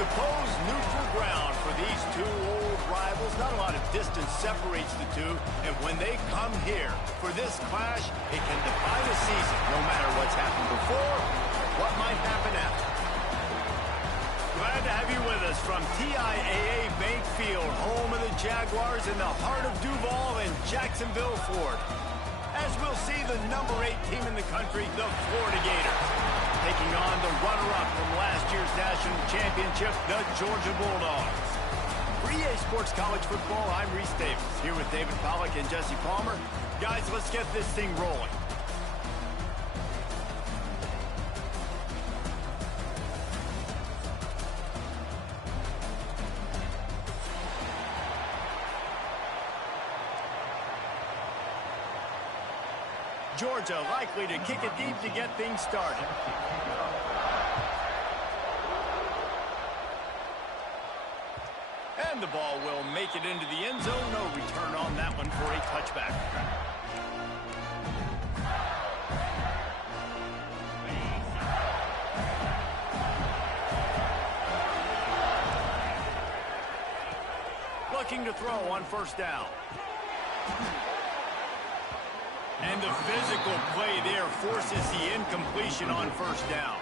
Supposed neutral ground for these two old rivals. Not a lot of distance separates the two, and when they come here for this clash, it can define a season, no matter what's happened before or what might happen after. Glad to have you with us from TIAA Bank Field, home of the Jaguars in the heart of Duval and Jacksonville, Florida. As we'll see the number 8 team in the country, the Florida Gators, taking on the runner-up from last year's national championship, the Georgia Bulldogs. For EA Sports College Football, I'm Reese Davis, here with David Pollack and Jesse Palmer. Guys, let's get this thing rolling. Georgia likely to kick it deep to get things started. And the ball will make it into the end zone. No return on that one for a touchback. Looking to throw on first down. And the physical play there forces the incompletion on first down.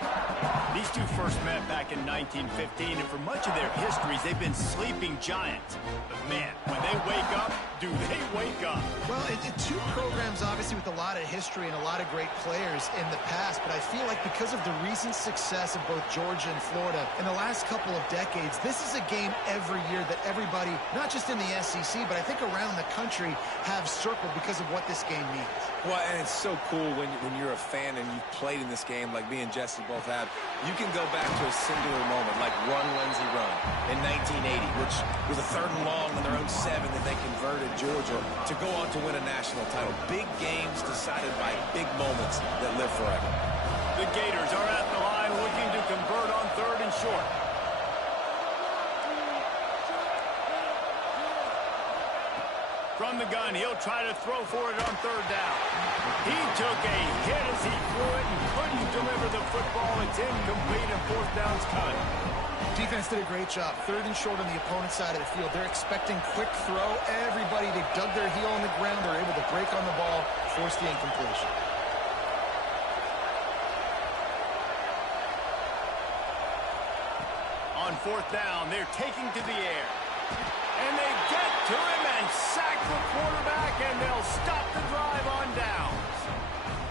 These two first met back in 1915, and for much of their histories, they've been sleeping giants. But man, when they wake up, do they wake up? Well, two programs, obviously, with a lot of history and a lot of great players in the past, but I feel like because of the recent success of both Georgia and Florida in the last couple of decades, this is a game every year that everybody, not just in the SEC, but I think around the country, have circled because of what this game means. Well, and it's so cool when you're a fan and you've played in this game like me and Jesse both have. You can go back to a singular moment like Run, Lindsey, Run in 1980, which was a 3rd and long on their own 7 that they converted Georgia to go on to win a national title. Big games decided by big moments that live forever. The Gators are at the line looking to convert on 3rd and short. From the gun, he'll try to throw for it on 3rd down. He took a hit as he threw it and couldn't deliver the football. It's incomplete and 4th down's cut. Defense did a great job. 3rd and short on the opponent's side of the field. They're expecting quick throw. Everybody, they dug their heel on the ground. They're able to break on the ball, force the incompletion. On 4th down, they're taking to the air. And they get to him and sack the quarterback, and they'll stop the drive on downs.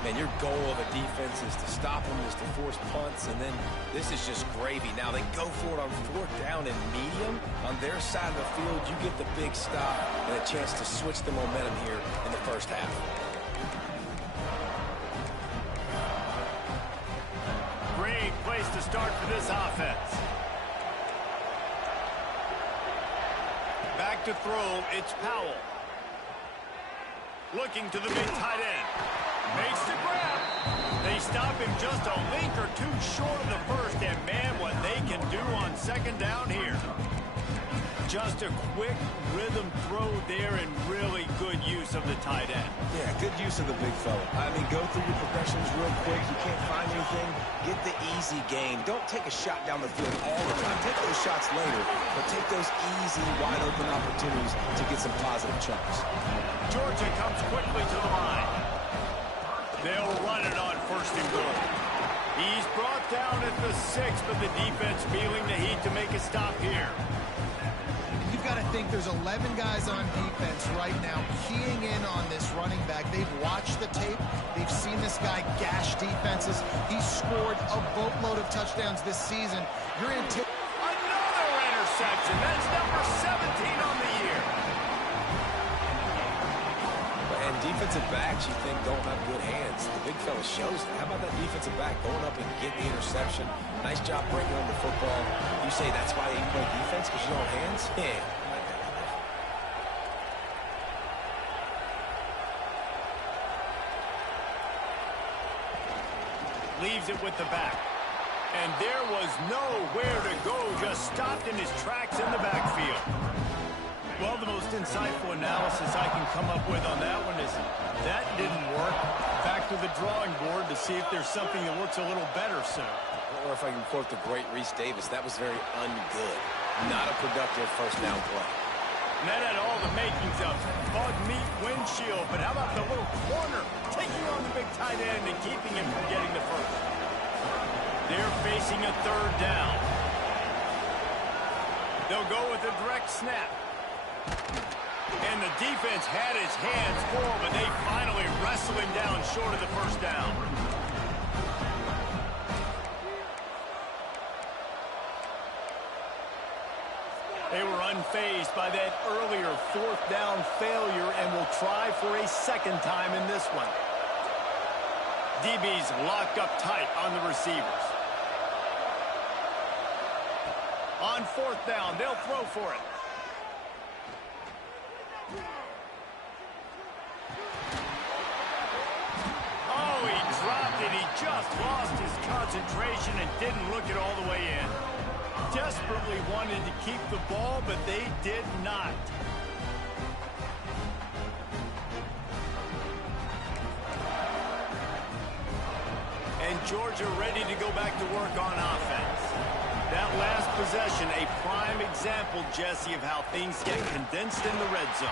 Man, your goal of a defense is to stop them, is to force punts, and then this is just gravy. Now they go for it on 4th down and medium. On their side of the field, you get the big stop and a chance to switch the momentum here in the first half. Great place to start for this offense. Back to throw, it's Powell. Looking to the big tight end. Makes the grab. They stop him just a link or two short of the first, and man, what they can do on 2nd down here. Just a quick rhythm throw there and really good use of the tight end. Yeah, good use of the big fella. I mean, go through your progressions real quick. You can't find anything. Get the easy gain. Don't take a shot down the field all the time. Take those shots later, but take those easy, wide-open opportunities to get some positive chunks. Georgia comes quickly to the line. They'll run it on 1st and goal. He's brought down at the 6, but the defense feeling the heat to make a stop here. You've got to think there's 11 guys on defense right now keying in on this running back. They've watched the tape. They've seen this guy gash defenses. He's scored a boatload of touchdowns this season. You're in another interception. That's number 17 on the year. And defensive backs, you think, don't have good hands. The big fella shows it. How about that defensive back going up and get the interception? Nice job breaking on the football. You say that's why you play defense, because you don't have hands? Yeah. Leaves it with the back. And there was nowhere to go. Just stopped in his tracks in the backfield. Well, the most insightful analysis I can come up with on that one is that didn't work. Back to the drawing board to see if there's something that works a little better soon. Or if I can quote the great Reese Davis, that was very ungood. Not a productive first down play. And that had all the makings of bug meat windshield, but how about the little corner taking on the big tight end and keeping him from getting the first? They're facing a third down. They'll go with a direct snap. And the defense had his hands full, but they finally wrestle him down short of the first down. They were unfazed by that earlier fourth down failure and will try for a second time in this one. DB's locked up tight on the receivers. On fourth down, they'll throw for it. Oh, he dropped it. He just lost his concentration and didn't look it all the way in. Desperately wanted to keep the ball, but they did not. And Georgia ready to go back to work on offense. That last possession, a prime example, Jesse, of how things get condensed in the red zone.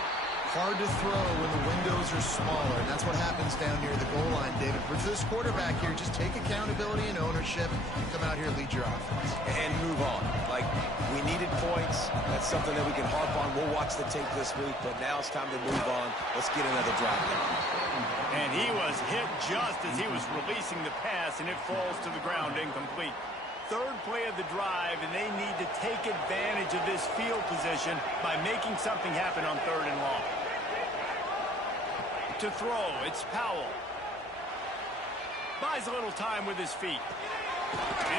Hard to throw when the windows are smaller, and that's what happens down near the goal line, David. For this quarterback here, just take accountability and ownership and come out here and lead your offense. And move on. Like, we needed points. That's something that we can harp on. We'll watch the tape this week, but now it's time to move on. Let's get another drive going. And he was hit just as he was releasing the pass, and it falls to the ground incomplete. Third play of the drive, and they need to take advantage of this field position by making something happen on third and long. To throw, it's Powell. Buys a little time with his feet.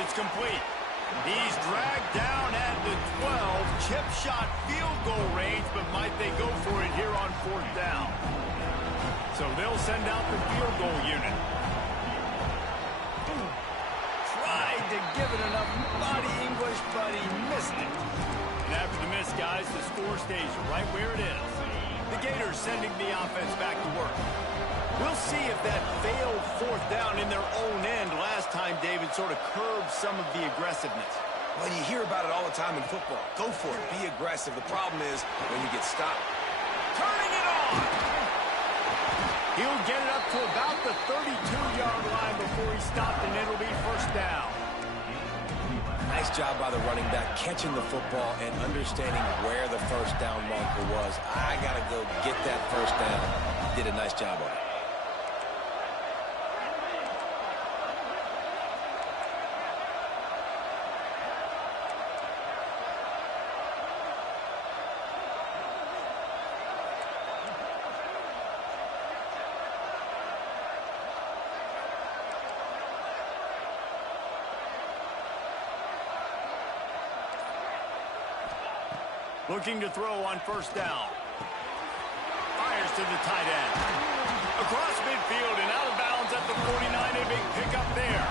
It's complete. He's dragged down at the 12. Chip shot field goal range, but might they go for it here on fourth down? So they'll send out the field goal unit. Tried to give it enough body English, but he missed it. And after the miss, guys, the score stays right where it is. The Gators sending the offense back to work. We'll see if that failed fourth down in their own end last time, David, sort of curbed some of the aggressiveness. Well, you hear about it all the time in football. Go for it. Be aggressive. The problem is when you get stopped. Turning it on! He'll get it up to about the 32-yard line before he stopped, and it'll be first down. Nice job by the running back, catching the football and understanding where the first down marker was. I got to go get that first down. Did a nice job on it. Looking to throw on first down. Fires to the tight end. Across midfield and out of bounds at the 49. A big pickup there.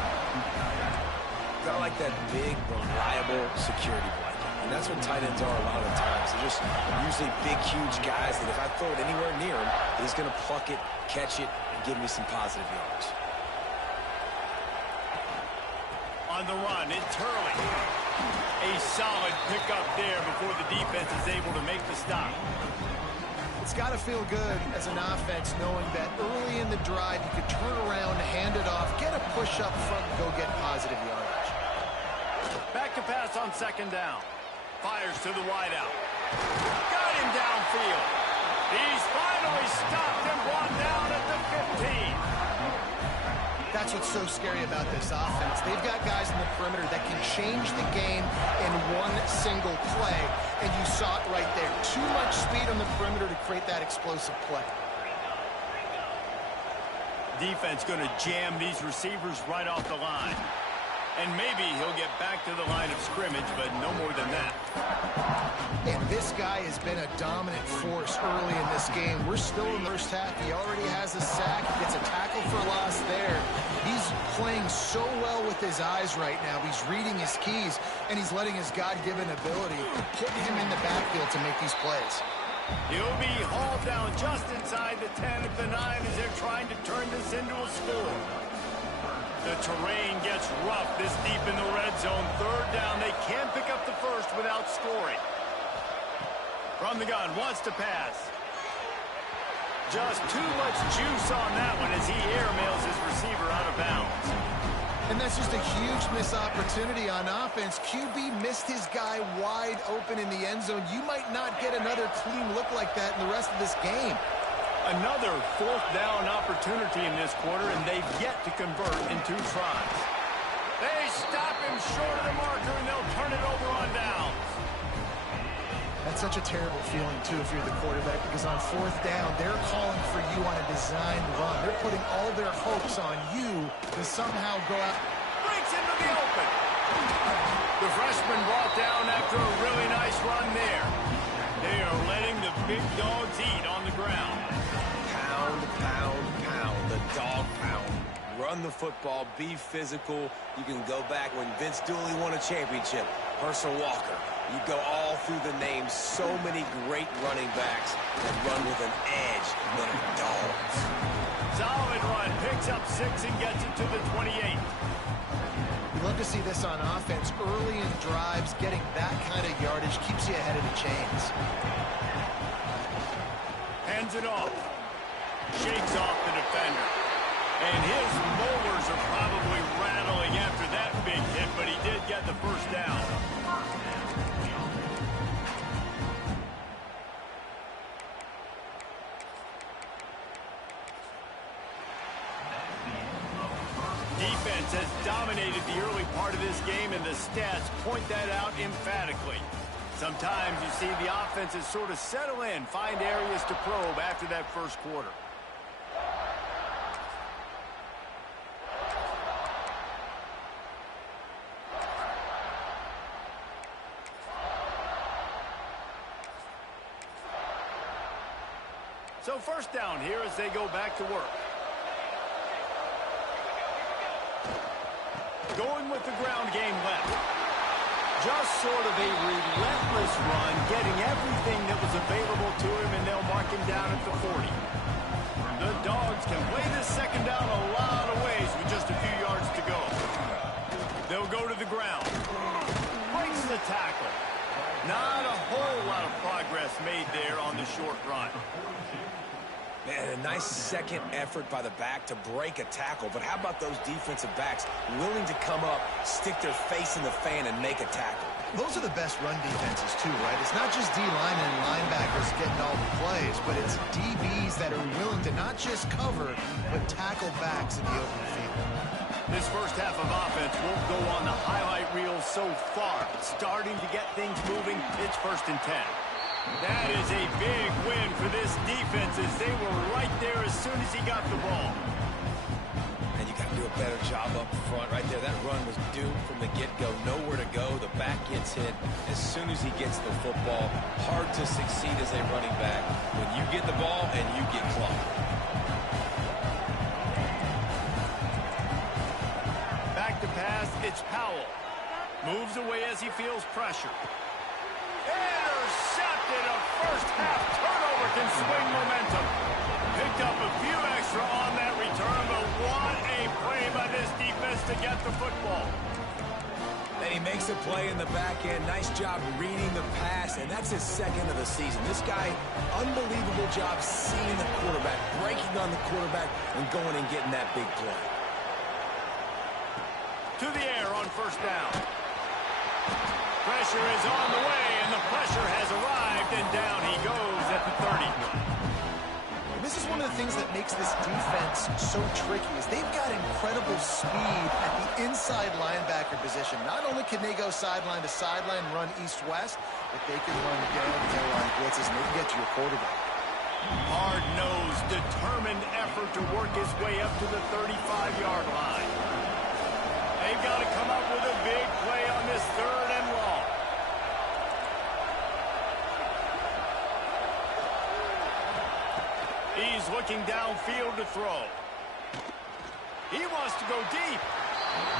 Got like that big, reliable security blanket. And that's what tight ends are a lot of the times. They're just usually big, huge guys that if I throw it anywhere near him, he's going to pluck it, catch it, and give me some positive yards. On the run, it's Hurley. A solid pickup there before the defense is able to make the stop. It's got to feel good as an offense knowing that early in the drive you could turn around, hand it off, get a push up front, and go get positive yardage. Back to pass on second down. Fires to the wideout. Got him downfield. He's finally stopped and brought down at the 15. That's what's so scary about this offense. They've got guys in the perimeter that can change the game in one single play, and you saw it right there. Too much speed on the perimeter to create that explosive play. Defense going to jam these receivers right off the line. And maybe he'll get back to the line of scrimmage, but no more than that. And this guy has been a dominant force early in this game. We're still in the first half. He already has a sack. He gets a tackle for loss there. He's playing so well with his eyes right now. He's reading his keys, and he's letting his God-given ability put him in the backfield to make these plays. He'll be hauled down just inside the 10 at the 9 as they're trying to turn this into a score. The terrain gets rough this deep in the red zone. Third down, they can't pick up the first without scoring. From the gun, wants to pass. Just too much juice on that one as he airmails his receiver out of bounds. And that's just a huge missed opportunity on offense. QB missed his guy wide open in the end zone. You might not get another clean look like that in the rest of this game. Another fourth down opportunity in this quarter, and they've yet to convert in 2 tries. They stop him short of the marker, and they'll turn it over on downs. That's such a terrible feeling, too, if you're the quarterback, because on 4th down, they're calling for you on a designed run. They're putting all their hopes on you to somehow go out. Breaks into the open. The freshman brought down after a really nice run there. They are letting the big dogs eat on the ground. Pound, pound, pound. The dog pound. Run the football. Be physical. You can go back when Vince Dooley won a championship. Herschel Walker. You go all through the names. So many great running backs that run with an edge that are dogs. Solid run. Picks up 6 and gets it to the 28. We love to see this on offense. Early in drives, getting that kind of yardage keeps you ahead of the chains. Hands it off. Shakes off the defender. And his molars are probably rattling after that big hit, but he did get the first down. Defense has dominated the early part of this game, and the stats point that out emphatically. Sometimes you see the offenses sort of settle in, find areas to probe after that first quarter. So first down here as they go back to work. Going with the ground game left. Just sort of a relentless run, getting everything that was available to him, and they'll mark him down at the 40. The Dogs can play this second down a lot of ways with just a few yards to go. They'll go to the ground. Breaks the tackle. Not a whole lot of progress made there on the short run. Man, a nice second effort by the back to break a tackle. But how about those defensive backs willing to come up, stick their face in the fan, and make a tackle? Those are the best run defenses, too, right? It's not just D-linemen and linebackers getting all the plays, but it's DBs that are willing to not just cover, but tackle backs in the open field. This first half of offense won't go on the highlight reel so far. Starting to get things moving, it's 1st and 10. That is a big win for this defense as they were right there as soon as he got the ball. And you got to do a better job up front right there. That run was doomed from the get-go. Nowhere to go. The back gets hit as soon as he gets the football. Hard to succeed as a running back when you get the ball and you get clocked. Back to pass, it's Powell. Moves away as he feels pressure. Intercepted. A first half turnover can swing momentum. Picked up a few extra on that return, but what a play by this defense to get the football. And he makes a play in the back end. Nice job reading the pass, and that's his 2nd of the season. This guy, unbelievable job seeing the quarterback, breaking on the quarterback, and going and getting that big play. To the air on first down. Pressure is on the way, and the pressure has arrived, and down he goes at the 30. And this is one of the things that makes this defense so tricky is they've got incredible speed at the inside linebacker position. Not only can they go sideline to sideline, run east-west, but they can run down on blitzes, and they can get to your quarterback. Hard-nosed, determined effort to work his way up to the 35-yard line. They've got to come up with a big play on this 3rd and long. He's looking downfield to throw. He wants to go deep.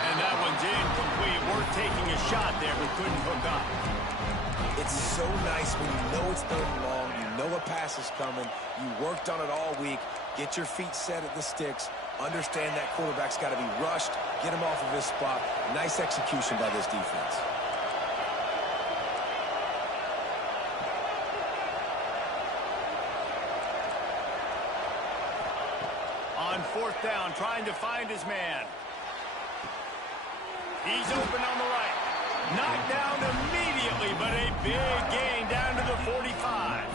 And that one's incomplete. We're taking a shot there, but couldn't hook up. It's so nice when you know it's 3rd and long. You know a pass is coming. You worked on it all week. Get your feet set at the sticks. Understand that quarterback's got to be rushed. Get him off of his spot. Nice execution by this defense. On fourth down, trying to find his man. He's open on the right. Knocked down immediately, but a big gain down to the 45.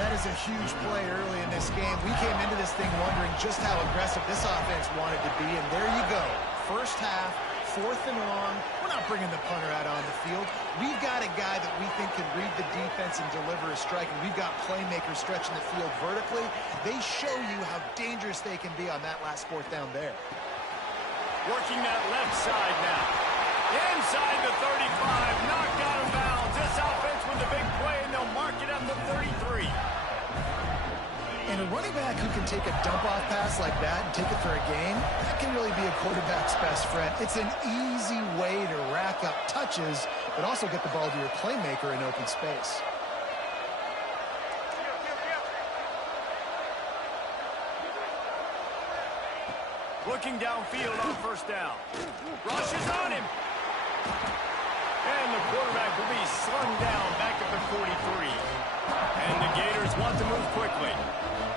That is a huge play early in this game. We came into this thing wondering just how aggressive this offense wanted to be, and there you go. First half, 4th and long. We're not bringing the punter out on the field. We've got a guy that we think can read the defense and deliver a strike, and we've got playmakers stretching the field vertically. They show you how dangerous they can be on that last 4th down there. Working that left side now. Inside the 35, knocked out of bounds. This offense with a big play, and they'll mark it at the 33. And a running back who can take a dump-off pass like that and take it for a gain, that can really be a quarterback's best friend. It's an easy way to rack up touches, but also get the ball to your playmaker in open space. Looking downfield on first down. Rushes on him. And the quarterback will be slung down back at the 43. And the Gators want to move quickly.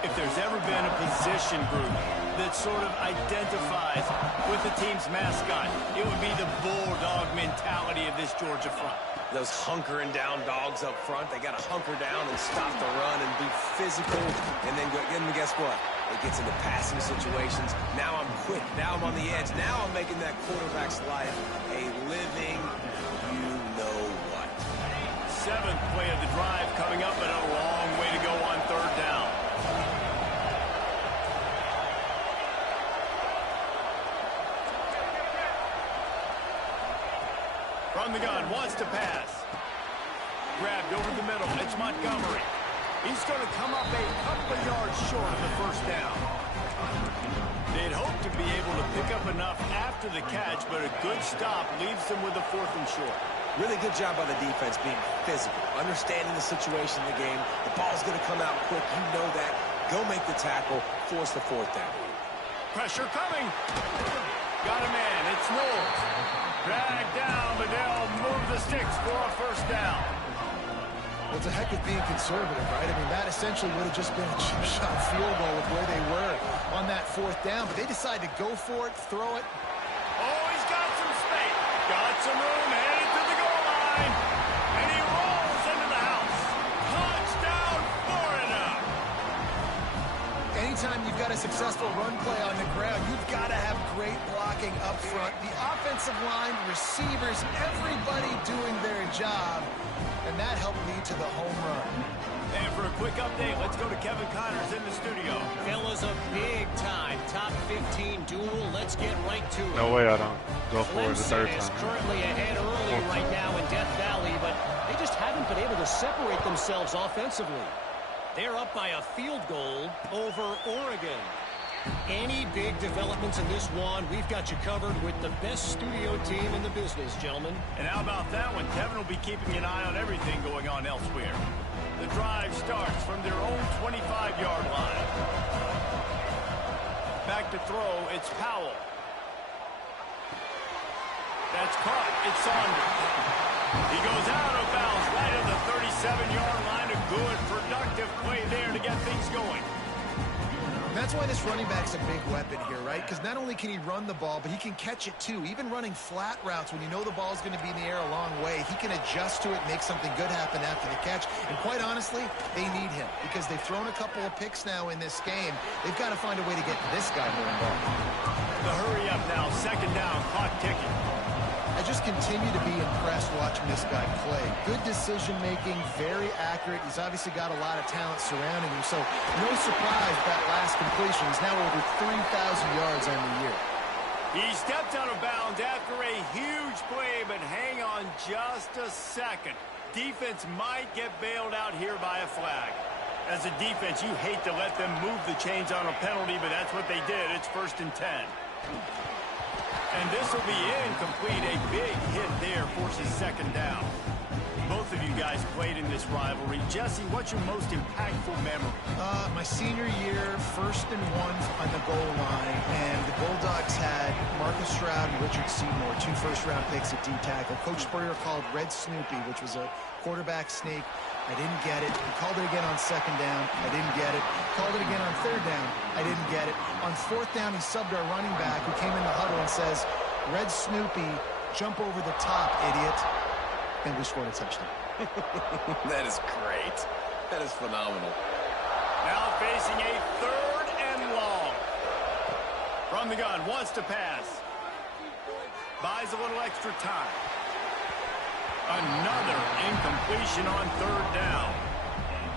If there's ever been a position group that sort of identifies with the team's mascot, it would be the bulldog mentality of this Georgia front. Those hunkering down dogs up front, they got to hunker down and stop the run and be physical. And then guess what? It gets into passing situations. Now I'm quick. Now I'm on the edge. Now I'm making that quarterback's life a living you-know-what. 7th play of the drive coming up, and a long way to go on 3rd down. From the gun, wants to pass. Grabbed over the middle. It's Montgomery. He's going to come up a couple of yards short of the 1st down. They'd hope to be able to pick up enough after the catch, but a good stop leaves them with a 4th and short. Really good job by the defense being physical, understanding the situation in the game. The ball's going to come out quick. You know that. Go make the tackle. Force the 4th down. Pressure coming. Got a man. It's Knowles. Dragged down, but they'll move the sticks for a 1st down. Well, it's a heck of being conservative, right? I mean, that essentially would have just been a chip shot field goal with where they were on that 4th down, but they decide to go for it, throw it. Oh, he's got some space. Got some room, headed to the goal line. And he rolls into the house. Touchdown, Florida. Anytime you've got a successful run play on the ground, you've got to have great blocking up front. The offensive line, receivers, everybody doing their job. And that helped lead to the home run. And for a quick update, let's go to Kevin Connors in the studio. Fellas, a big-time top 15 duel. Let's get right to it. No way I don't go for it the 3rd Clemson is time. currently ahead early right now in Death Valley, but they just haven't been able to separate themselves offensively. They're up by a field goal over Oregon. Any big developments in this one, we've got you covered with the best studio team in the business, gentlemen. And how about that one? Kevin will be keeping an eye on everything going on elsewhere. The drive starts from their own 25-yard line. Back to throw, it's Powell. That's caught, it's Saunders. He goes out of bounds right at the 37-yard line. A good, productive play there to get things going. That's why this running back's a big weapon here, right? Because not only can he run the ball, but he can catch it too. Even running flat routes when you know the ball's going to be in the air a long way, he can adjust to it, make something good happen after the catch. And quite honestly, they need him because they've thrown a couple of picks now in this game. They've got to find a way to get this guy more involved. The hurry up now, 2nd down, clock ticking. I just continue to be impressed watching this guy play. Good decision-making, very accurate. He's obviously got a lot of talent surrounding him, so no surprise that last completion. He's now over 3,000 yards on the year. He stepped out of bounds after a huge play, but hang on just a second. Defense might get bailed out here by a flag. As a defense, you hate to let them move the chains on a penalty, but that's what they did. It's 1st and 10. And this will be incomplete. A big hit there forces 2nd down. Both of you guys played in this rivalry. Jesse, what's your most impactful memory? My senior year, 1st and 1 on the goal line, and the Bulldogs had Marcus Stroud and Richard Seymour, 2 first-round picks at D-tackle. Coach Spurrier called Red Snoopy, which was a quarterback sneak. I didn't get it. He called it again on 2nd down. I didn't get it. Called it again on 3rd down. I didn't get it. On 4th down, he subbed our running back who came in the huddle and says, Red Snoopy, jump over the top, idiot. And we scored a touchdown. That is great. That is phenomenal. Now facing a 3rd and long. From the gun, wants to pass. Buys a little extra time. Another incompletion on 3rd down.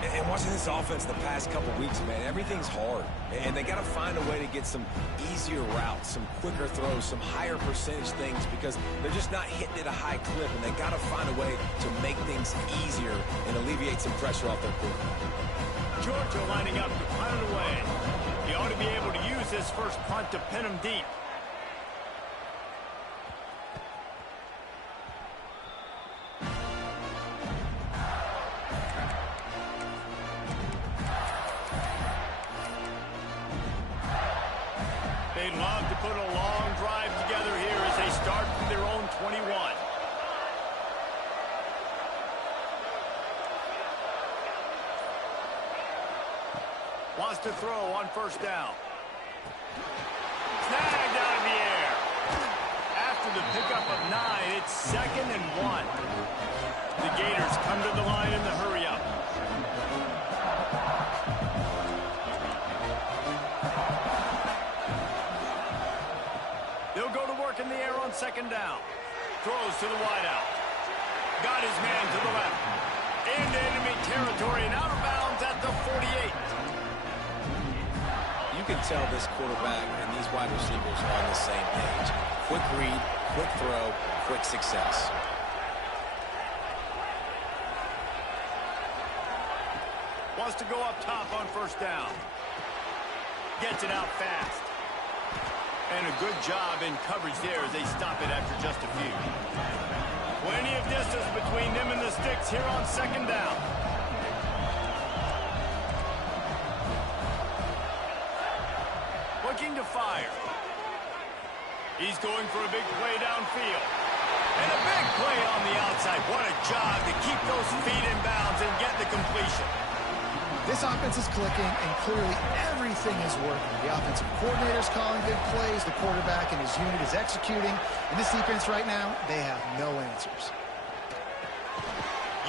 And watching this offense the past couple weeks, man, everything's hard. And they got to find a way to get some easier routes, some quicker throws, some higher percentage things because they're just not hitting at a high clip. And they got to find a way to make things easier and alleviate some pressure off their quarterback. Georgia lining up to punt it away. He ought to be able to use his first punt to pin him deep. They'd love to put a long drive together here as they start from their own 21. Wants to throw on 1st down. Snagged out of the air. After the pickup of 9, it's 2nd and 1. The Gators come to the line in the hurry-up. They'll go to work in the air on 2nd down. Throws to the wideout. Got his man to the left. Into enemy territory and out of bounds at the 48. You can tell this quarterback and these wide receivers are on the same page. Quick read, quick throw, quick success. Wants to go up top on 1st down. Gets it out fast. And a good job in coverage there as they stop it after just a few. Plenty of distance between them and the sticks here on 2nd down. Looking to fire. He's going for a big play downfield. And a big play on the outside. What a job to keep those feet in bounds and get the completion. This offense is clicking, and clearly everything is working. The offensive coordinator's calling good plays. The quarterback and his unit is executing. And this defense right now, they have no answers.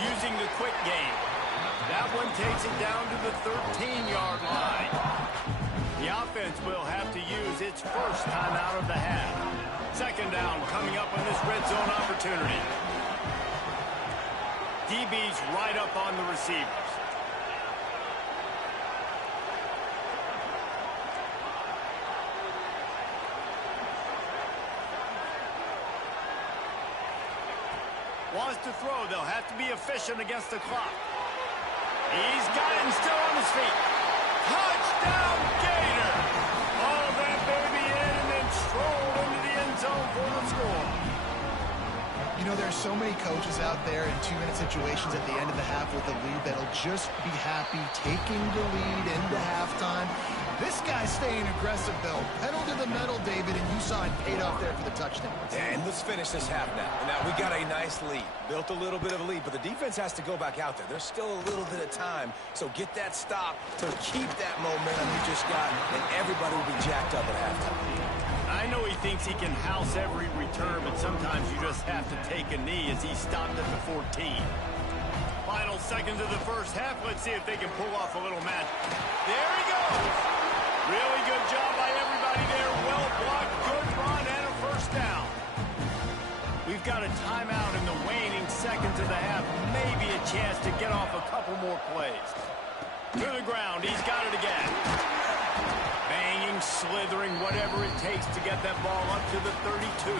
Using the quick game. That one takes it down to the 13-yard line. The offense will have to use its first time out of the half. 2nd down coming up on this red zone opportunity. DB's right up on the receivers. Wants to throw. They'll have to be efficient against the clock. He's got him still on his feet. Touchdown, Gator! All that baby in and then strolled into the end zone for the score. You know, there are so many coaches out there in 2-minute situations at the end of the half with the lead that'll just be happy taking the lead into halftime. This guy's staying aggressive, though. Pedal to the metal, David, and you saw it paid off there for the touchdown. And let's finish this half now. Now, we got a nice lead. Built a little bit of a lead, but the defense has to go back out there. There's still a little bit of time, so get that stop to keep that momentum you just got, and everybody will be jacked up at halftime. I know he thinks he can house every return, but sometimes you just have to take a knee as he stopped at the 14. Final seconds of the first half. Let's see if they can pull off a little magic. There he goes. Really good job by everybody there. Well blocked, good run, and a 1st down. We've got a timeout in the waning seconds of the half. Maybe a chance to get off a couple more plays. To the ground. He's got it again. Banging, slithering, whatever it takes to get that ball up to the 32.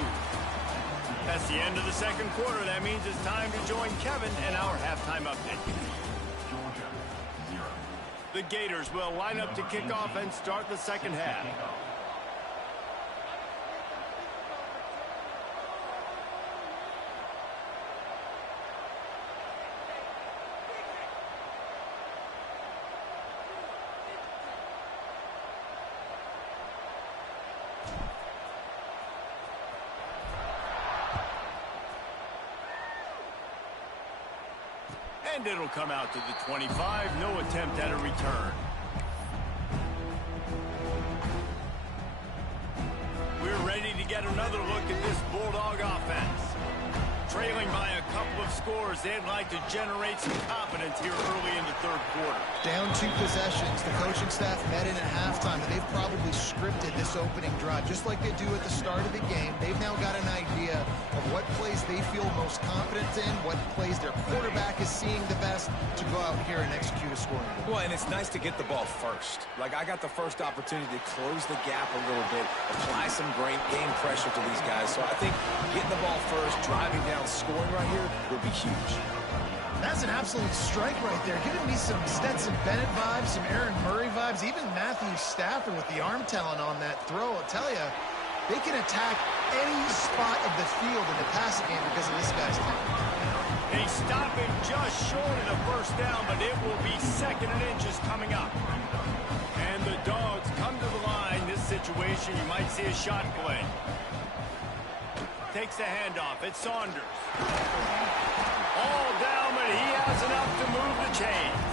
That's the end of the 2nd quarter. That means it's time to join Kevin and our halftime update. The Gators will line up to kick off and start the 2nd half. And it'll come out to the 25. No attempt at a return. We're ready to get another look at this Bulldog offense. Trailing by a couple of scores, they'd like to generate some confidence here early in the third quarter. Down 2 possessions. The coaching staff met in at halftime, and they've probably scripted this opening drive. Just like they do at the start of the game, they've now got an idea of what plays they feel most confident in, what plays their quarterback is seeing the best to go out here and execute a scoring goal. Well, and it's nice to get the ball first. Like, I got the first opportunity to close the gap a little bit, apply some great game pressure to these guys. So I think getting the ball first, driving down, scoring right here would be huge. That's an absolute strike right there. Giving me some Stetson Bennett vibes, some Aaron Murray vibes, even Matthew Stafford with the arm talent on that throw. I'll tell you, they can attack any spot of the field in the passing game because of this guy's talent. They stop him just short of the first down, but it will be 2nd and inches coming up. And the Dogs come to the line. This situation, you might see a shot play. Takes the handoff. It's Saunders. All down, but he has enough to move the chains.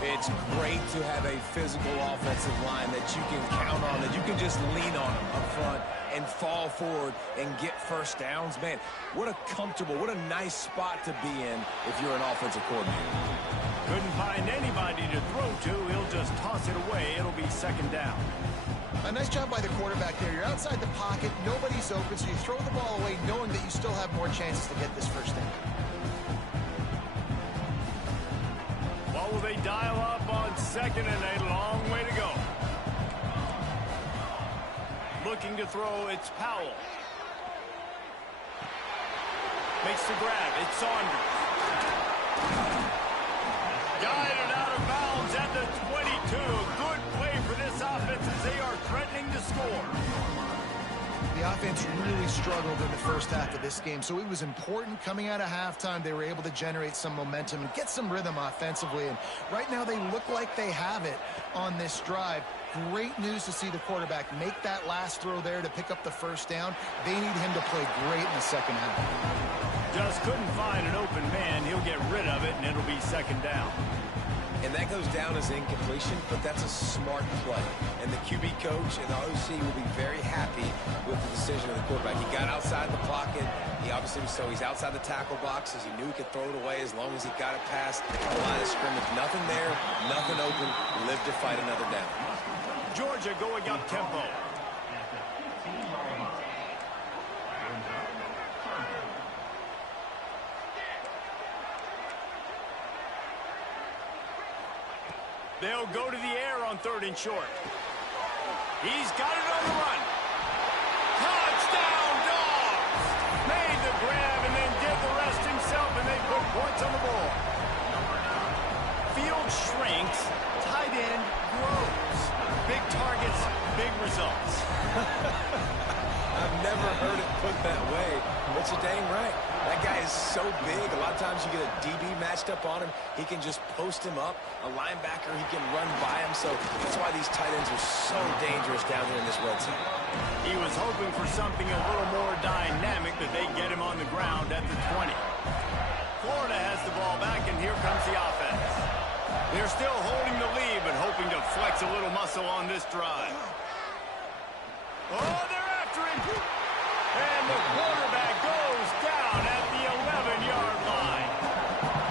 It's great to have a physical offensive line that you can count on, that you can just lean on them up front and fall forward and get first downs. Man, what a comfortable, what a nice spot to be in if you're an offensive coordinator. Couldn't find anybody to throw to. He'll just toss it away. It'll be 2nd down. A nice job by the quarterback there. You're outside the pocket, nobody's open, so you throw the ball away knowing that you still have more chances to get this first down. What will they dial up on 2nd and a long way to go? Looking to throw, it's Powell. Makes the grab, it's Saunders. Guided out of bounds at the 22. Good play for this offense as they are threatening to score. The offense really struggled in the first half of this game, so it was important coming out of halftime. They were able to generate some momentum and get some rhythm offensively, and right now they look like they have it on this drive. Great news to see the quarterback make that last throw there to pick up the first down. They need him to play great in the second half. Just couldn't find an open man. He'll get rid of it, and it'll be 2nd down. And that goes down as incompletion, but that's a smart play. And the QB coach and the OC will be very happy with the decision of the quarterback. He got outside the pocket. He obviously was he's outside the tackle boxes. He knew he could throw it away as long as he got it past the line of scrimmage. Nothing there, nothing open. Live to fight another down. Georgia going up tempo. They'll go to the air on 3rd and short. He's got it on the run. Touchdown, Dogs! Made the grab and then did the rest himself, and they put points on the board. Field shrinks, tight end grows. Big targets, big results. I've never heard it put that way, but you're dang right. That guy is so big. A lot of times you get a DB matched up on him. He can just post him up. A linebacker, he can run by him. So that's why these tight ends are so dangerous down here in this red zone. He was hoping for something a little more dynamic, that they get him on the ground at the 20. Florida has the ball back, and here comes the offense. They're still holding the lead, but hoping to flex a little muscle on this drive. Oh, they're after him. And the quarterback goes down at the 11-yard line.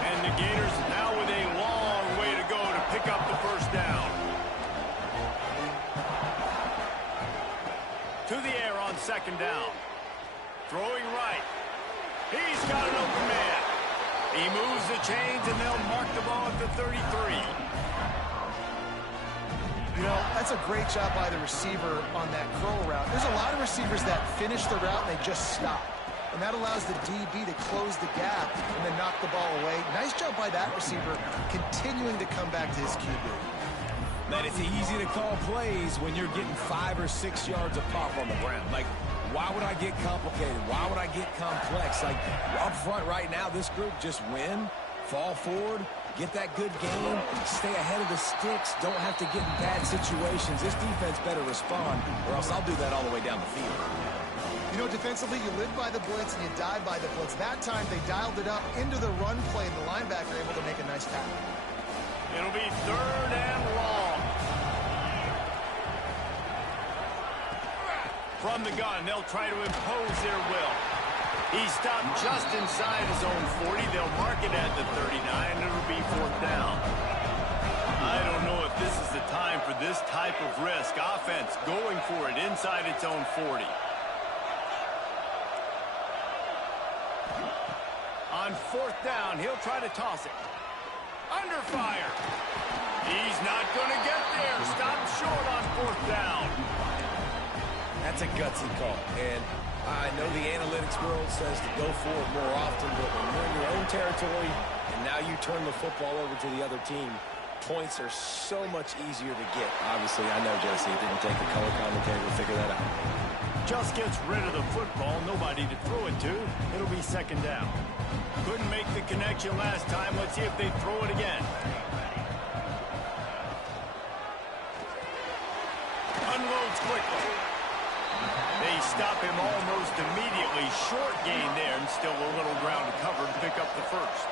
And the Gators now with a long way to go to pick up the first down. To the air on 2nd down. Throwing right. He's got an open man. He moves the chains, and they'll mark the ball at the 33. You know, that's a great job by the receiver on that curl route. There's a lot of receivers that finish the route and they just stop. And that allows the DB to close the gap and then knock the ball away. Nice job by that receiver continuing to come back to his QB. Man, it's easy to call plays when you're getting 5 or 6 yards of pop on the ground. Like, why would I get complicated? Why would I get complex? Like, up front right now, this group just win, fall forward, get that good game, stay ahead of the sticks, don't have to get in bad situations. This defense better respond, or else I'll do that all the way down the field. You know, defensively, you live by the blitz and you die by the blitz. That time, they dialed it up into the run play, and the linebacker able to make a nice tackle. It'll be 3rd and long. From the gun, they'll try to impose their will. He stopped just inside his own 40. They'll mark it at the 39, and it'll be 4th down. I don't know if this is the time for this type of risk. Offense going for it inside its own 40. On 4th down, he'll try to toss it. Under fire. He's not going to get there. Stopped short on 4th down. That's a gutsy call. And I know the analytics world says to go for it more often, but when you're in your own territory and now you turn the football over to the other team, points are so much easier to get. Obviously, I know, Jesse, it didn't take the color commentator to figure that out. Just gets rid of the football. Nobody to throw it to. It'll be 2nd down. Couldn't make the connection last time. Let's see if they throw it again. Unloads quickly. They stop him almost immediately. Short gain there, and still a little ground to cover to pick up the 1st.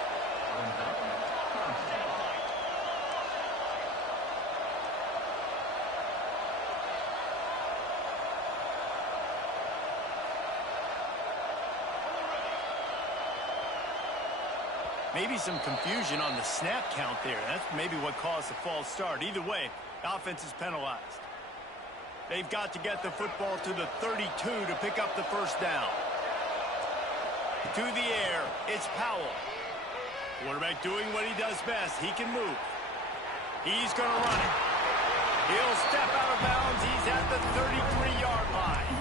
Maybe some confusion on the snap count there. That's maybe what caused the false start. Either way, offense is penalized. They've got to get the football to the 32 to pick up the 1st down. To the air, it's Powell. Quarterback doing what he does best. He can move. He's going to run it. He'll step out of bounds. He's at the 33-yard line.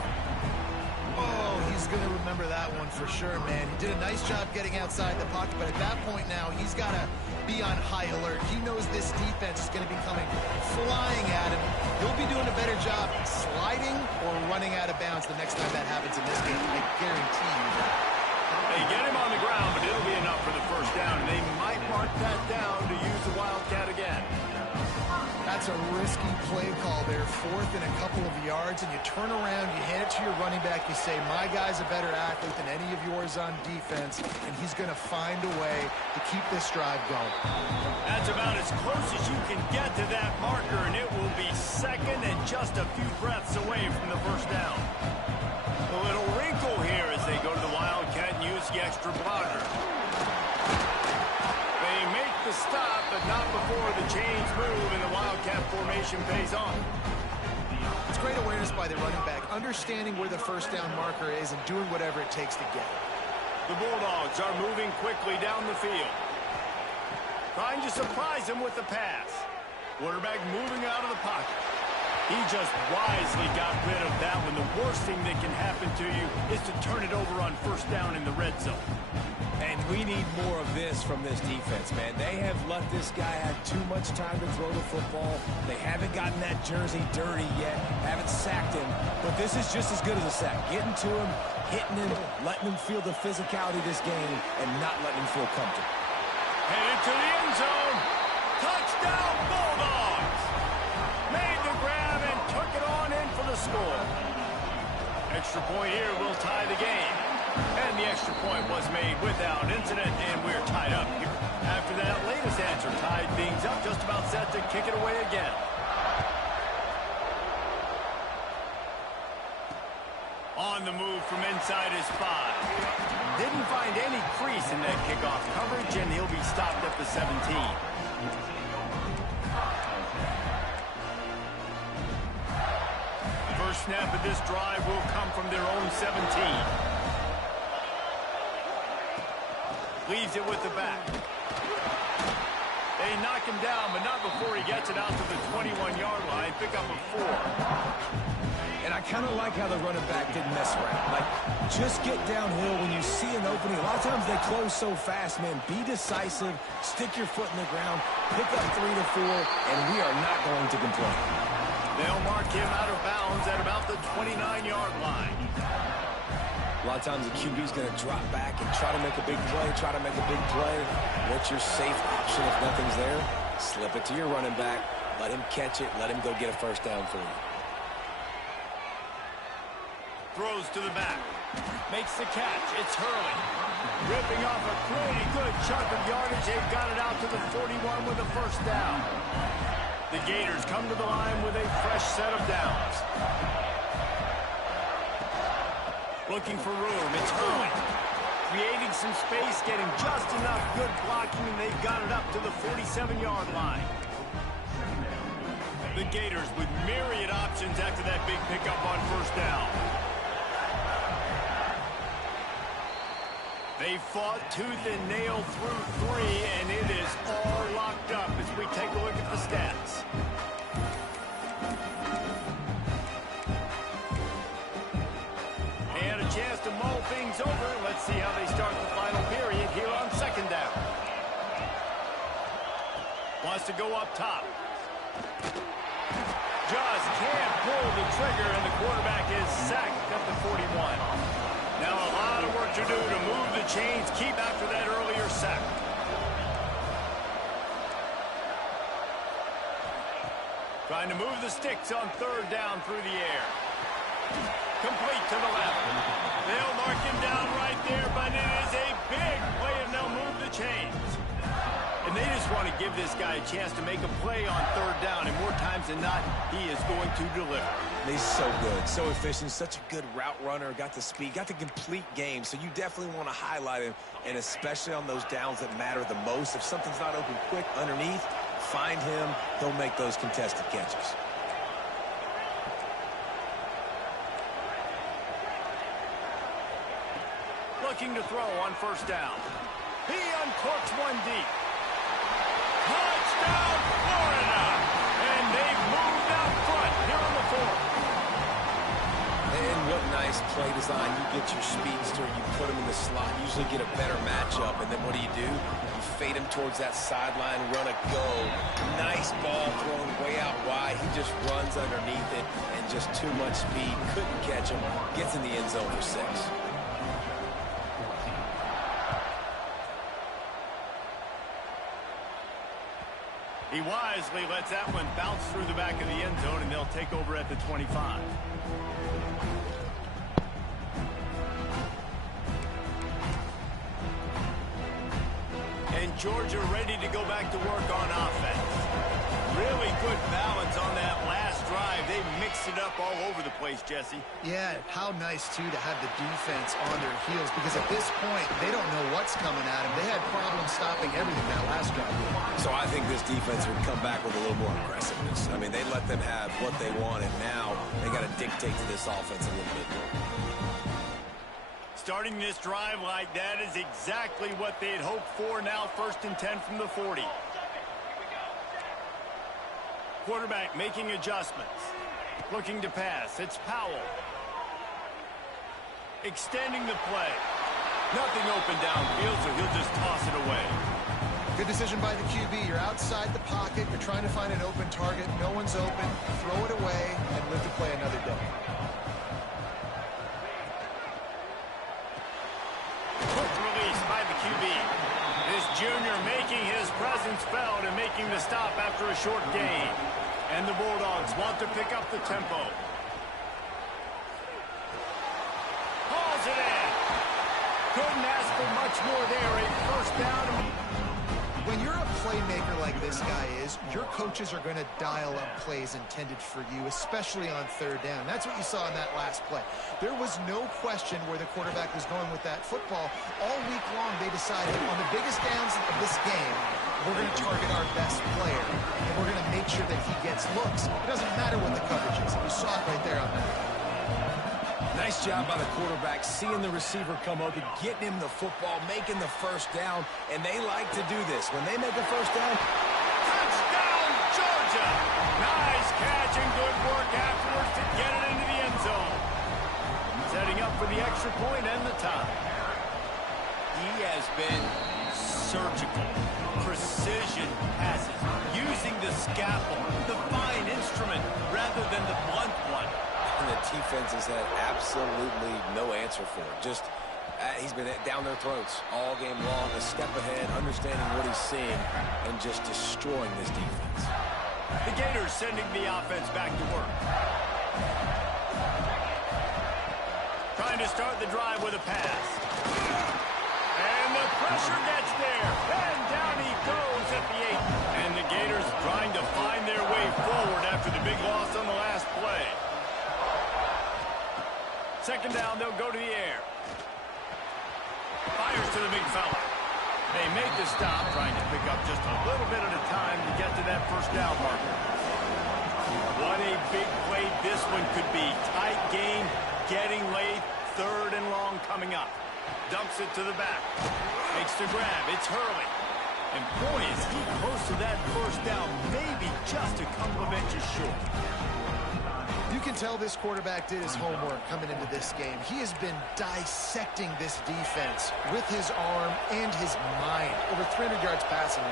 Oh, he's going to remember that one for sure, man. He did a nice job getting outside the pocket, but at that point now, he's got to be on high alert. He knows this defense is going to be coming flying at him. He'll be doing a better job sliding or running out of bounds the next time that happens in this game. I guarantee you that. They get him on the ground, but it'll be enough for the 1st down. And they might mark that down to use the Wildcat again. That's a risky play call there. 4th and a couple of yards, and you turn around, you hand it to your running back, you say, my guy's a better athlete than any of yours on defense, and he's going to find a way to keep this drive going. That's about as close as you can get to that marker, and it will be 2nd and just a few breaths away from the 1st down. A little wrinkle here as they go to the Wildcat and use the extra blocker. They make the stop, but not before the chains move and the Wildcat formation pays off. It's great awareness by the running back, understanding where the 1st down marker is and doing whatever it takes to get it. The Bulldogs are moving quickly down the field, trying to surprise him with the pass. Quarterback moving out of the pocket. He just wisely got rid of that one. The worst thing that can happen to you is to turn it over on 1st down in the red zone. And we need more of this from this defense, man. They have let this guy have too much time to throw the football. They haven't gotten that jersey dirty yet, haven't sacked him. But this is just as good as a sack. Getting to him, hitting him, letting him feel the physicality of this game, and not letting him feel comfortable. Headed to the end zone. Touchdown, Bulldogs! Made the grab and took it on in for the score. Extra point here will tie the game. And the extra point was made without incident, and we're tied up here. After that latest answer, tied things up, just about set to kick it away again. On the move from inside his 5. Didn't find any crease in that kickoff coverage, and he'll be stopped at the 17. First snap of this drive will come from their own 17. Leaves it with the back. They knock him down, but not before he gets it out to the 21-yard line. Pick up a 4. And I kind of like how the running back didn't mess around. Like, just get downhill when you see an opening. A lot of times they close so fast, man. Be decisive, stick your foot in the ground, pick up 3 to 4, and we are not going to complain. They'll mark him out of bounds at about the 29-yard line. A lot of times the QB's going to drop back and try to make a big play, What's your safe option if nothing's there? Slip it to your running back, let him catch it, let him go get a 1st down for you. Throws to the back. Makes the catch. It's Hurley. Ripping off a pretty good chunk of yardage. They've got it out to the 41 with a first down. The Gators come to the line with a fresh set of downs. Looking for room. It's Hurley. Creating some space, getting just enough good blocking, and they've got it up to the 47-yard line. The Gators with myriad options after that big pickup on first down. They fought tooth and nail through 3, and it is all locked up as we take a look at the stats. And a chance to mull things over. Let's see how they start the final period here on second down. Wants to go up top. Just can't pull the trigger, and the quarterback is sacked at the 41. Now a lot of work to do to move the chains, keep after that earlier sack. Trying to move the sticks on third down through the air. Complete to the left. They'll mark him down right there, but it is a big play, and they'll move the chains. And they just want to give this guy a chance to make a play on third down, and more times than not, he is going to deliver. He's so good, so efficient, such a good route runner, got the speed, got the complete game, so you definitely want to highlight him, and especially on those downs that matter the most. If something's not open quick underneath, find him, he'll make those contested catches. Looking to throw on first down. He uncorks one deep. Touchdown, Florida! And they've moved out front here on the 4th. And what nice play design. You get your speedster, you put him in the slot, usually get a better matchup, and then what do? You fade him towards that sideline, run a go. Nice ball thrown way out wide. He just runs underneath it, and just too much speed. Couldn't catch him. Gets in the end zone for 6. He wisely lets that one bounce through the back of the end zone, and they'll take over at the 25. And Georgia ready to go back to work on offense. Really good balance on that last drive. They mixed it up all over the place, Jesse. Yeah, how nice, too, to have the defense on their heels, because at this point, they don't know what's coming at them. They had problems stopping everything that last drive. So I think this defense would come back with a little more aggressiveness. I mean, they let them have what they want, and now they got to dictate to this offense a little bit more. Starting this drive like that is exactly what they had hoped for. Now 1st and 10 from the 40. Quarterback making adjustments. Looking to pass. It's Powell. Extending the play. Nothing open downfield, so he'll just toss it away. Good decision by the QB. You're outside the pocket. You're trying to find an open target. No one's open. Throw it away and live to play another day. Quick release by the QB. This junior making his presence felt and making the stop after a short gain. And the Bulldogs want to pick up the tempo. Hauls it in. Couldn't ask for much more there. A first down. When you're a playmaker like this guy is, your coaches are going to dial up plays intended for you, especially on third down. That's what you saw in that last play. There was no question where the quarterback was going with that football. All week long, they decided on the biggest downs of this game, we're going to target our best player, and we're going to make sure that he gets looks. It doesn't matter what the coverage is. You saw it right there on that. Nice job by the quarterback, seeing the receiver come open, getting him the football, making the first down, and they like to do this. When they make a first down, touchdown, Georgia! Nice catch and good work afterwards to get it into the end zone. Setting up for the extra point and the tie. He has been surgical, precision passes, using the scalpel, the fine instrument, rather than the blunt one. And the defense has had absolutely no answer for it. Just, he's been down their throats all game long, a step ahead, understanding what he's seeing, and just destroying this defense. The Gators sending the offense back to work. trying to start the drive with a pass. And the pressure gets there. And down he goes at the 8. And the Gators trying to find their way forward after the big loss on the last play. Second down, they'll go to the air. Fires to the big fella. They make the stop, trying to pick up just a little bit at a time to get to that first down marker. What a big play this one could be. Tight game, getting late, third and long coming up. Dumps it to the back. Makes the grab. It's Hurley. And boy, is he close to that first down. Maybe just a couple of inches short. You can tell this quarterback did his homework coming into this game. He has been dissecting this defense with his arm and his mind. Over 300 yards passing.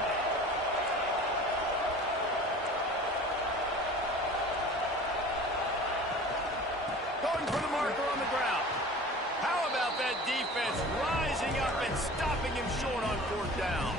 Going for the marker on the ground. How about that defense rising up and stopping him short on fourth down?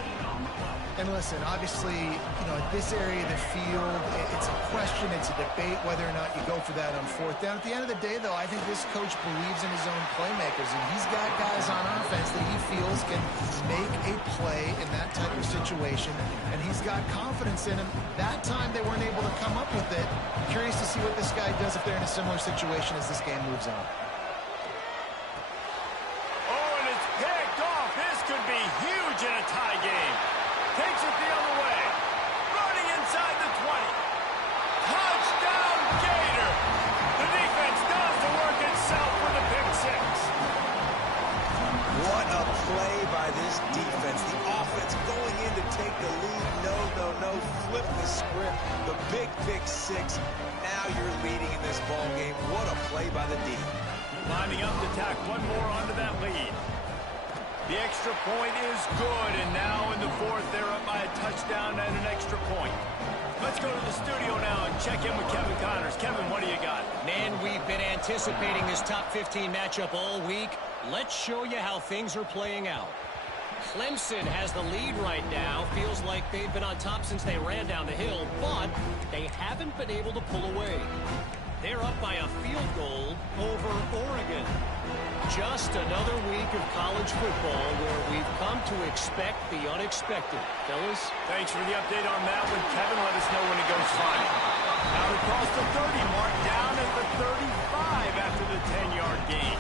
And listen, obviously, at this area of the field, it's a question, it's a debate whether or not you go for that on fourth down. At the end of the day, though, I think this coach believes in his own playmakers, and he's got guys on offense that he feels can make a play in that type of situation, and he's got confidence in him. That time, they weren't able to come up with it. I'm curious to see what this guy does if they're in a similar situation as this game moves on. Oh, and it's picked off. This could be huge in a tie game. Takes it the other way. Running inside the 20. Touchdown, Gator. The defense does the work itself with a pick six. What a play by this defense. The offense going in to take the lead. No. Flip the script. The big pick six. Now you're leading in this ball game. What a play by the D. Lining up to tack one more onto that lead. The extra point is good, and now in the fourth, they're up by a touchdown and an extra point. Let's go to the studio now and check in with Kevin Connors. Kevin, what do you got? Man, we've been anticipating this top 15 matchup all week. Let's show you how things are playing out. Clemson has the lead right now. Feels like they've been on top since they ran down the hill, but they haven't been able to pull away. They're up by a field goal over Oregon. Just another week of college football where we've come to expect the unexpected. Fellas? Thanks for the update on that one, Kevin. Let us know when it goes final. Out across the 30 mark, down at the 35 after the 10-yard gain.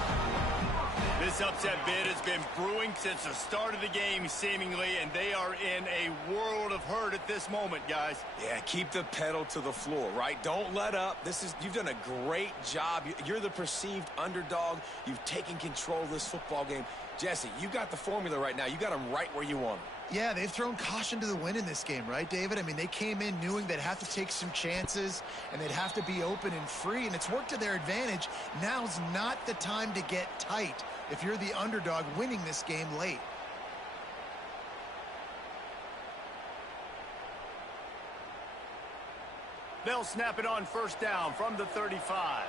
This upset bid has been brewing since the start of the game, seemingly, and they are in a world of hurt at this moment, guys. Yeah, keep the pedal to the floor, right? Don't let up. You've done a great job. You're the perceived underdog. You've taken control of this football game. Jesse, you got the formula right now. You got them right where you want them. Yeah, they've thrown caution to the wind in this game, right, David? I mean, they came in knowing they'd have to take some chances and they'd have to be open and free, and it's worked to their advantage. Now's not the time to get tight if you're the underdog winning this game late. They'll snap it on first down from the 35.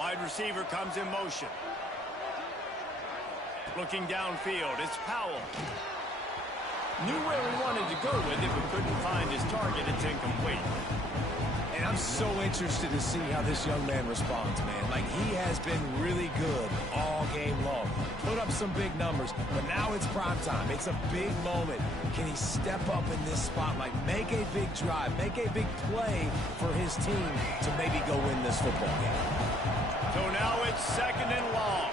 Wide receiver comes in motion. Looking downfield, it's Powell. Knew where he wanted to go with it, but couldn't find his target. It's incomplete. And I'm so interested to see how this young man responds, man. Like, he has been really good all game long. Put up some big numbers, but now it's prime time. It's a big moment. Can he step up in this spotlight, make a big drive, make a big play for his team to maybe go win this football game? So now it's second and long.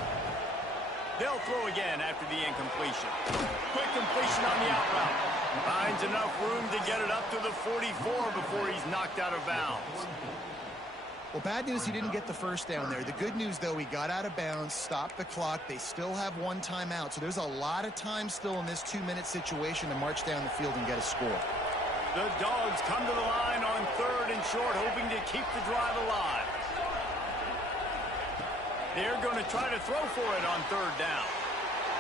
They'll throw again after the incompletion. Quick completion on the out route. Finds enough room to get it up to the 44 before he's knocked out of bounds. Well, bad news, he didn't get the first down there. The good news, though, he got out of bounds, stopped the clock. They still have one timeout, so there's a lot of time still in this 2-minute situation to march down the field and get a score. The Dogs come to the line on third and short, hoping to keep the drive alive. They're going to try to throw for it on third down.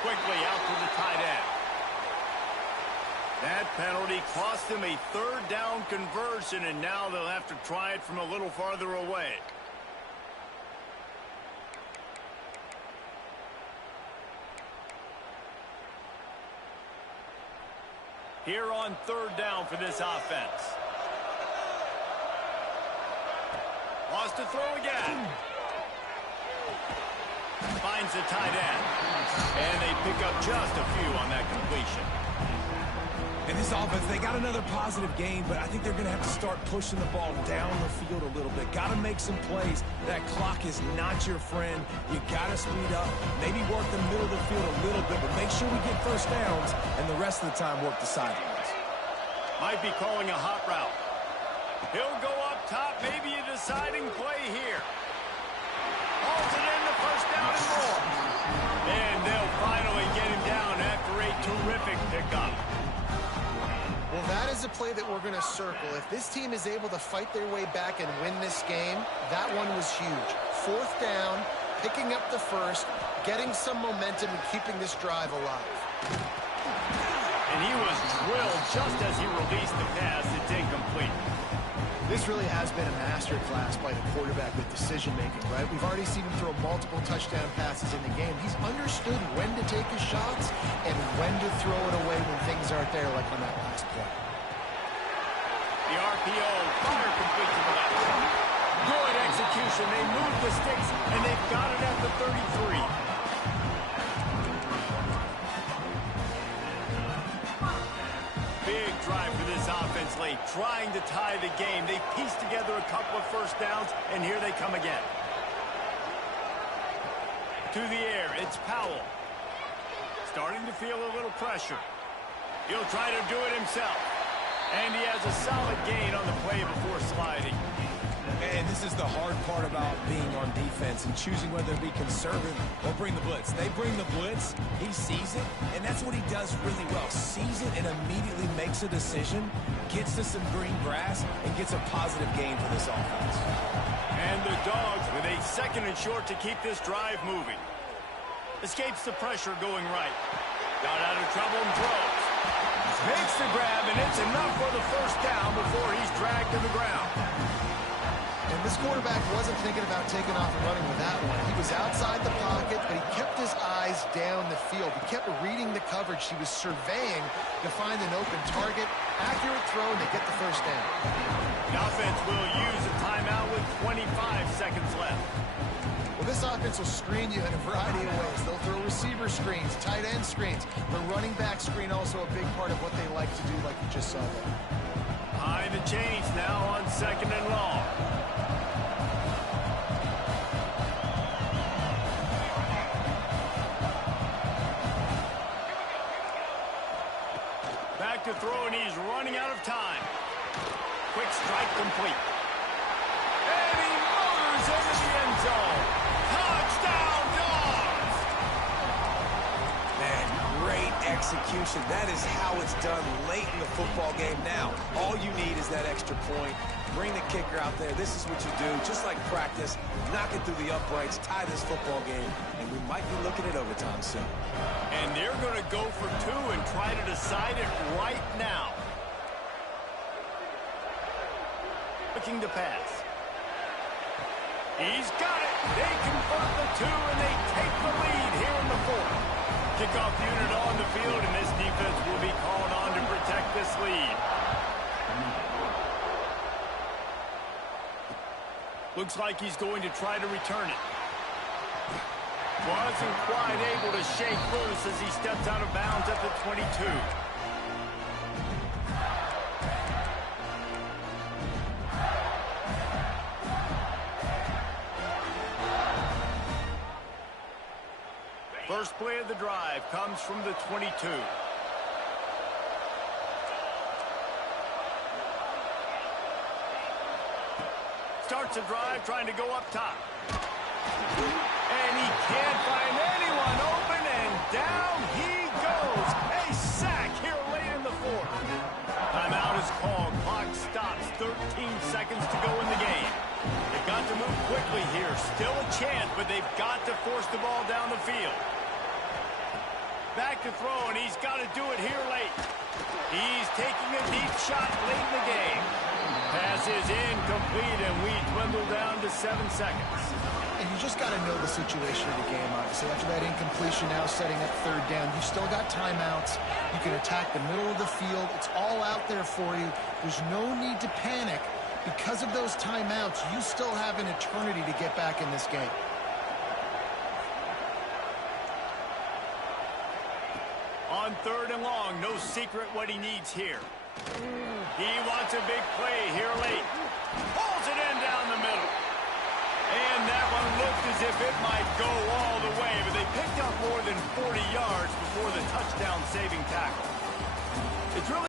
Quickly out to the tight end. That penalty cost them a third down conversion, and now they'll have to try it from a little farther away. Here on third down for this offense. Lost to throw again. Finds the tight end. And they pick up just a few on that completion. In this offense, they got another positive gain, but I think they're going to have to start pushing the ball down the field a little bit. Got to make some plays. That clock is not your friend. You got to speed up, maybe work the middle of the field a little bit, but make sure we get first downs, and the rest of the time work the sidelines. Might be calling a hot route. He'll go up top, maybe a deciding play here. Holds it in, the first down and more. And they'll finally get him down after a terrific pickup. Well, that is a play that we're going to circle. If this team is able to fight their way back and win this game, that one was huge. Fourth down, picking up the first, getting some momentum and keeping this drive alive. And he was drilled just as he released the pass. It's incomplete. This really has been a masterclass by the quarterback with decision-making, right? We've already seen him throw multiple touchdown passes in the game. He's understood when to take his shots and when to throw it away when things aren't there, like on that last play. The RPO, fire complete to the left. Good execution. They move the sticks, and they've got it at the 33. Big drive for this offense late, trying to tie the game. They pieced together a couple of first downs, and here they come again. To the air, it's Powell. Starting to feel a little pressure. He'll try to do it himself. And he has a solid gain on the play before sliding. And this is the hard part about being on defense and choosing whether to be conservative or bring the blitz. They bring the blitz, he sees it, and that's what he does really well. Sees it and immediately makes a decision, gets to some green grass, and gets a positive gain for this offense. And the Dogs with a second and short to keep this drive moving. Escapes the pressure going right. Got out of trouble and throws. Makes the grab, and it's enough for the first down before he's dragged to the ground. And this quarterback wasn't thinking about taking off and running with that one. He was outside the pocket, but he kept his eyes down the field. He kept reading the coverage. He was surveying to find an open target. Accurate throw, and they get the first down. The offense will use a timeout with 25 seconds left. Well, this offense will screen you in a variety of ways. They'll throw receiver screens, tight end screens. The running back screen also a big part of what they like to do, like you just saw there. Behind the chains now on second and long. Back to throw, and he's running out of time. Quick strike complete. And he motors into the end zone. Touchdown, Dogs! Man, great execution. That is how it's done late in the football game now. All you need is that extra point. Bring the kicker out there. This is what you do. Just like practice, knock it through the uprights, tie this football game, and we might be looking at overtime soon. And they're going to go for two and try to decide it right now. Looking to pass. He's got it. They convert the two, and they take the lead here in the fourth. Kickoff unit on the field, and this defense will be called on to protect this lead. Looks like he's going to try to return it. Wasn't quite able to shake loose as he steps out of bounds at the 22. First play of the drive comes from the 22. Starts a drive trying to go up top. And he can't find anyone open, and down he goes. A sack here late in the fourth. Timeout is called. Clock stops. 13 seconds to go in the game. They've got to move quickly here. Still a chance, but they've got to force the ball down the field. Back to throw, and he's got to do it here late. He's taking a deep shot late in the game. Pass is incomplete, and we dwindle down to 7 seconds. And you just got to know the situation of the game, obviously. After that incompletion, now setting up third down, you've still got timeouts. You can attack the middle of the field. It's all out there for you. There's no need to panic. Because of those timeouts, you still have an eternity to get back in this game. 3rd and long. No secret what he needs here. He wants a big play here late. Pulls it in down the middle. And that one looked as if it might go all the way, but they picked up more than 40 yards before the touchdown-saving tackle. It's really